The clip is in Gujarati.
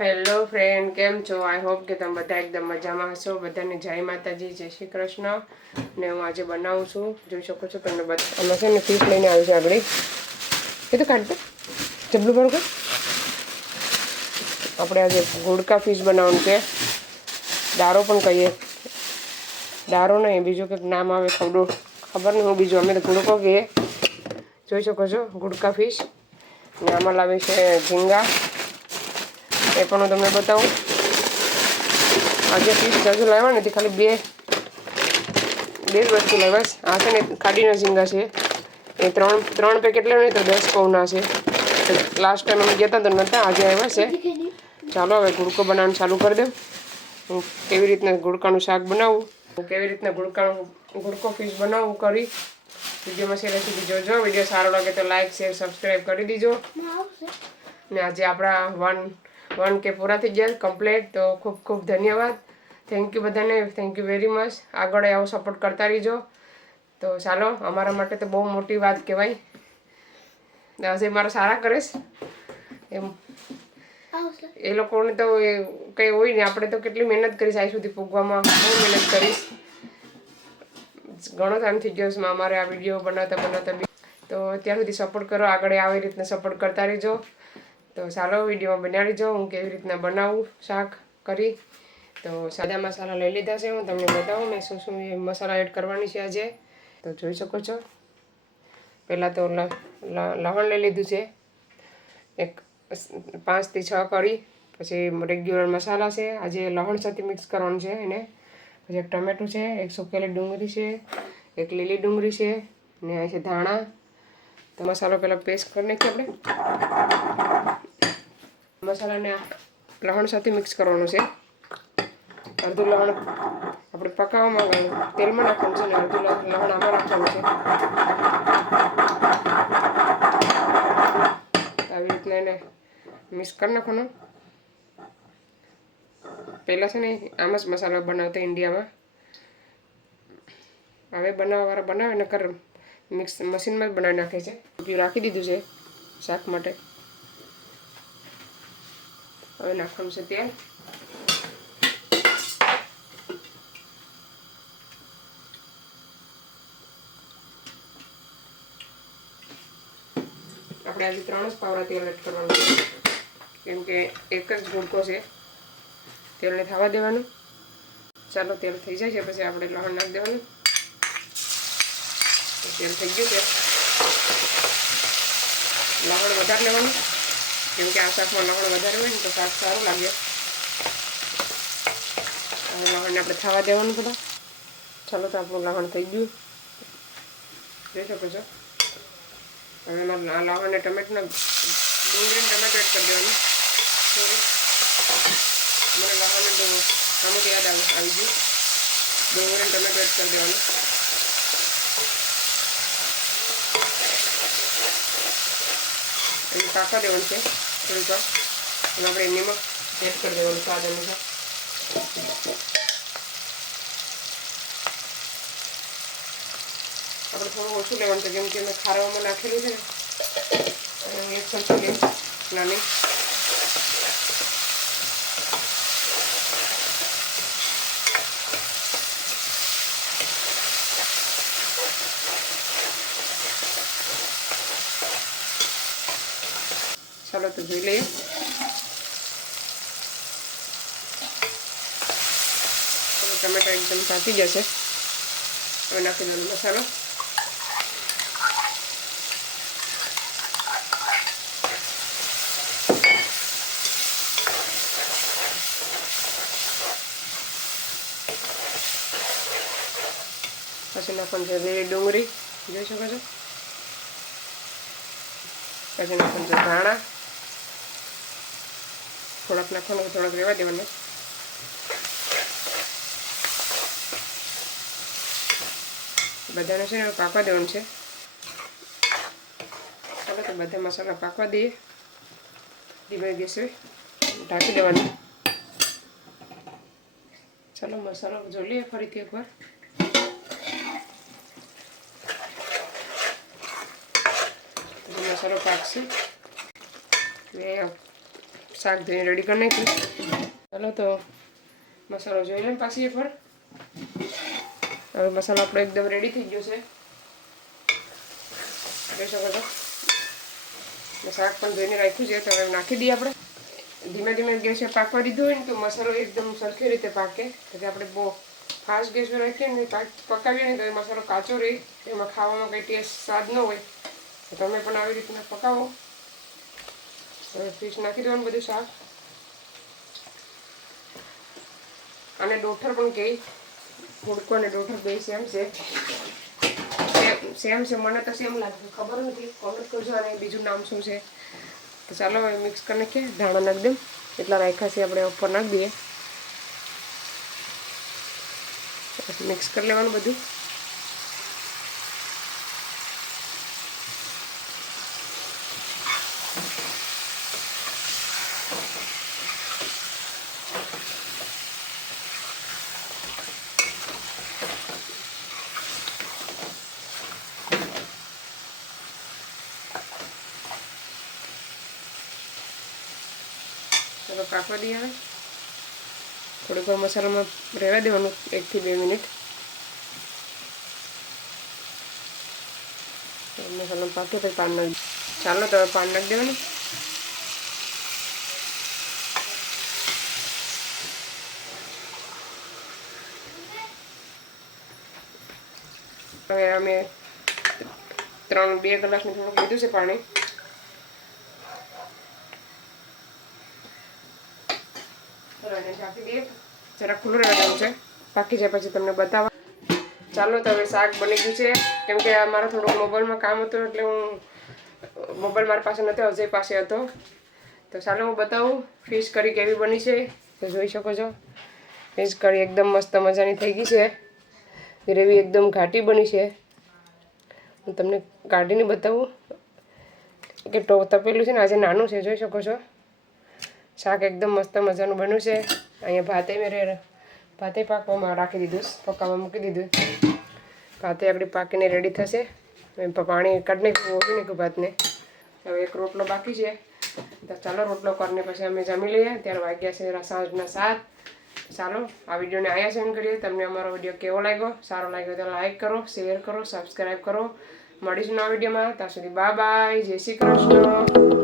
હેલો ફ્રેન્ડ કેમ છો? આઈ હોપ કે તમે બધા એકદમ મજામાં હશો. બધાને જય માતાજી, જય શ્રી કૃષ્ણ. ને હું આજે બનાવું છું. જોઈ શકો છો તમને બધા, અમે છે ને ફીસ લઈને આવ્યું છે આગળ. એ તો કાઢ દે. જબલું બરોબર આપણે આજે ગુડકા ફિશ બનાવવાનું છે. દારો પણ કહીએ. દારો નહીં, બીજું કંઈક નામ આવે ખબર ખબર નહીં, હું બીજું, અમે તો ગુડકો કહીએ. જોઈ શકો છો, ગુડકા ફિશ ને આમાં લાવી છે ઝીંગા. એ પણ હું તમને બતાવું. આજે પીસ જાજુ લાવ્યા નથી ખાલી બે બે જ વસ્તુ લાવ્યા આ છે ને કાઢીના ઝીંગા છે. એ ત્રણ ત્રણ પેકેટ લેવું તો દસ પૌના છે. લાસ્ટ ટાઈમ અમે ગયા હતા તો નહોતા આજે આવ્યા છે. ચાલો હવે ગુડકો બનાવવાનું ચાલુ કરી દઉં. હું કેવી રીતના ગુડકાનું શાક બનાવું? હું કેવી રીતના ગુડકાનું ગુડકો ફિશ બનાવું કરી? વિડીયોમાં શેર સુધી જોજો. વીડિયો સારો લાગે તો લાઇક શેર સબસ્ક્રાઈબ કરી દીજો. ને આજે આપણા વન વન કે પૂરા થઈ ગયા કમ્પ્લીટ તો ખૂબ ખૂબ ધન્યવાદ. થેન્ક યુ બધાને. થેન્ક યુ વેરી મચ આગળ આવો સપોર્ટ કરતા રહીજો. તો ચાલો, અમારા માટે તો બહુ મોટી વાત કહેવાય. હશે મારા સારા કરીશ એમ. એ લોકોને તો કંઈ હોય ને આપણે તો કેટલી મહેનત કરીશ આ સુધી પૂગવામાં. બહુ મહેનત કરીશ ઘણો ટાઈમ થઈ ગયો છે અમારે આ વીડિયો બનાવતા બનાવતા બી. તો અત્યાર સુધી સપોર્ટ કરો. આગળ આવી રીતના સપોર્ટ કરતા રહેજો. તો ચાલો વિડીયોમાં બનાવી જો હું કેવી રીતના બનાવું શાક કરી. તો સાદા મસાલા લઈ લીધા છે, હું તમને બતાવું મેં શું શું મસાલા એડ કરવાની છે આજે. તો જોઈ શકો છો. પહેલાં તો લવણ લઈ લીધું છે. એક પાંચથી છ કરી પછી રેગ્યુલર મસાલા છે. આજે લવણ સાથે મિક્સ કરવાનું છે એને. પછી એક ટમેટું છે, એક સુકેલી ડુંગળી છે, એક લીલી ડુંગળી છે, ને અહીં છે ધાણા. તો મસાલો પહેલાં પેસ્ટ કરી નાખીએ આપણે. મસાલાને લવણ સાથે મિક્સ કરવાનું છે. અડધું લવણ આપણે પકાવવામાં તેલમાં નાખવાનું છે ને અડધું લવણ આમાં નાખવાનું છે. આવી રીતના એને મિક્સ કરી નાખવાનું. પહેલાં છે ને આમ જ મસાલો બનાવતા ઇન્ડિયામાં હવે બનાવવાવાળા બનાવે ને કર મિક્સ મશીનમાં જ બનાવી નાખે છે. રૂપિયું રાખી દીધું છે શાક માટે. હવે નાખવાનું છે તેલ. આપણે આજે ત્રણ જ પાવડા તેલ એડ કરવાનું છે. કેમ કે એક જ ગુડકો છે. તેલને થવા દેવાનું. ચાલો, તેલ થઈ જાય છે, પછી આપણે લવણ નાખી દેવાનું. તેલ થઈ ગયું છે. લવણ વધારે લેવાનું. કેમ કે આ શાકમાં લવણ વધારે હોય ને તો શાક સારું લાગે. હવે લવણને આપણે થવા દેવાનું બધા. ચાલો તો આપણું લવણ થઈ ગયું. જોઈ શકો છો. હવે એમાં આ લવણ ને ટમેટોને ડુંગળી ટમેટો એડ કરી દેવાનું. મને લવણ ને ટમેટો યાદ આવી ગયું. ડુંગળી ને ટમેટો એડ કરી દેવાનું. એને પાકવા દેવાનું છે. થોડીક વાર એમાં આપણે નિમક એડ કરી દેવાનું સ્વાદ અનુસાર આપણે થોડું ઓછું લેવાનું છે કેમ કે મેં ખારામાં નાખેલું છે ને. અને હું એક ચમચી લઈશ નાની. ચાલો તો જોઈ લઈએ ટમેટા એકદમ પાકી જશે હવે નાખી દેવાનો મસાલો પછી નાખવાનું છે લીલી ડુંગળી જોઈ શકો છો પછી નાખવાનું છે ધાણા થોડાક નાખવાનું થોડાક રહેવા દેવાનું. બધાને છે ને પાકવા દેવાનું છે. ચાલો તો બધા મસાલા પાકવા દઈએ. ધીમે ગેસે ઢાંકી દેવાનું. ચાલો મસાલો જોઈ લઈએ ફરીથી એકવાર. મસાલો પાકશે. શાક ધોઈને રેડી કરી નાખ્યું. ચાલો તો મસાલો જોઈ લઈએ પાછી વાર હવે મસાલો આપણો એકદમ રેડી થઈ ગયો છે. જોઈ શકો છો શાક પણ ધોઈને રાખ્યું છે, તો હવે નાખી દઈએ આપણે. ધીમે ધીમે ગેસે પાકવા દીધું હોય ને તો મસાલો એકદમ સરખી રીતે પાકે. એટલે આપણે બહુ ફાસ્ટ ગેસ પર રાખીએ ને પાક પકાવીએ ને તો એ મસાલો કાચો રહે. એમાં ખાવામાં કંઈ ટેસ્ટ સ્વાદ ન હોય. તમે પણ આવી રીતના પકાવો. હવે ફિશ નાખી દેવાનું બધું શાક. અને ડોઠર પણ કહે ફૂડકો અને ડોઠર બે સેમ છે. સેમ- છે, મને તો સેમ લાગે ખબર નથી કોમેન્ટ કરજો અને બીજું નામ શું છે. તો ચાલો હવે મિક્સ કરી નાખીએ, ધાણા નાખી દઉં. એટલા રાખ્યા છે આપણે ઉપર નાખી દઈએ. મિક્સ કરી લેવાનું બધું. ચાલો કાપવા દઈએ હવે થોડીક વાર મસાલામાં રહેવા દેવાનું એકથી બે મિનિટ મસાલામાં પાકે પછી પાન નાખી ચાલો તો હવે પાન નાખી દેવાનું હવે અમે ત્રણ બે કલાકનું થોડુંક લીધું છે પાણી જરા ખુલ્લું રહેવાનું છે પાકી જાય પછી તમને બતાવવા ચાલો તો હવે શાક બની ગયું છે કેમ કે આ મારા થોડુંક મોબાઈલમાં કામ હતું એટલે હું મોબાઈલ મારી પાસે નથી અજય પાસે હતો તો ચાલો હું બતાવું ફિશ કરી કેવી બની છે તો જોઈ શકો છો ફિશ કરી એકદમ મસ્ત મજાની થઈ ગઈ છે ગ્રેવી એકદમ ઘાટી બની છે. હું તમને કાઢીને બતાવું. કે ટો તપેલું છે ને, આજે નાનું છે, જોઈ શકો છો. શાક એકદમ મસ્ત મજાનું બન્યું છે. અહીંયા ભાતે મેં ભાતે પાકવામાં રાખી દીધું પકાવવા મૂકી દીધું. ભાતે આપણી પાકીને રેડી થશે. પાણી કાઢી નાખ્યું ઓળી નાખ્યું ભાતને. હવે એક રોટલો બાકી છે. ચાલો રોટલો કરીને પછી અમે જમી લઈએ. ત્યારે વાગ્યા છે સાંજના સાત. ચાલો આ વિડીયોને અહીંયા સેન્ડ કરીએ. તમને અમારો વીડિયો કેવો લાગ્યો? સારો લાગ્યો તો લાઈક કરો શેર કરો સબસ્ક્રાઈબ કરો. મળીશું નવા વિડીયોમાં. ત્યાં સુધી બાય બાય જય શ્રી કૃષ્ણ.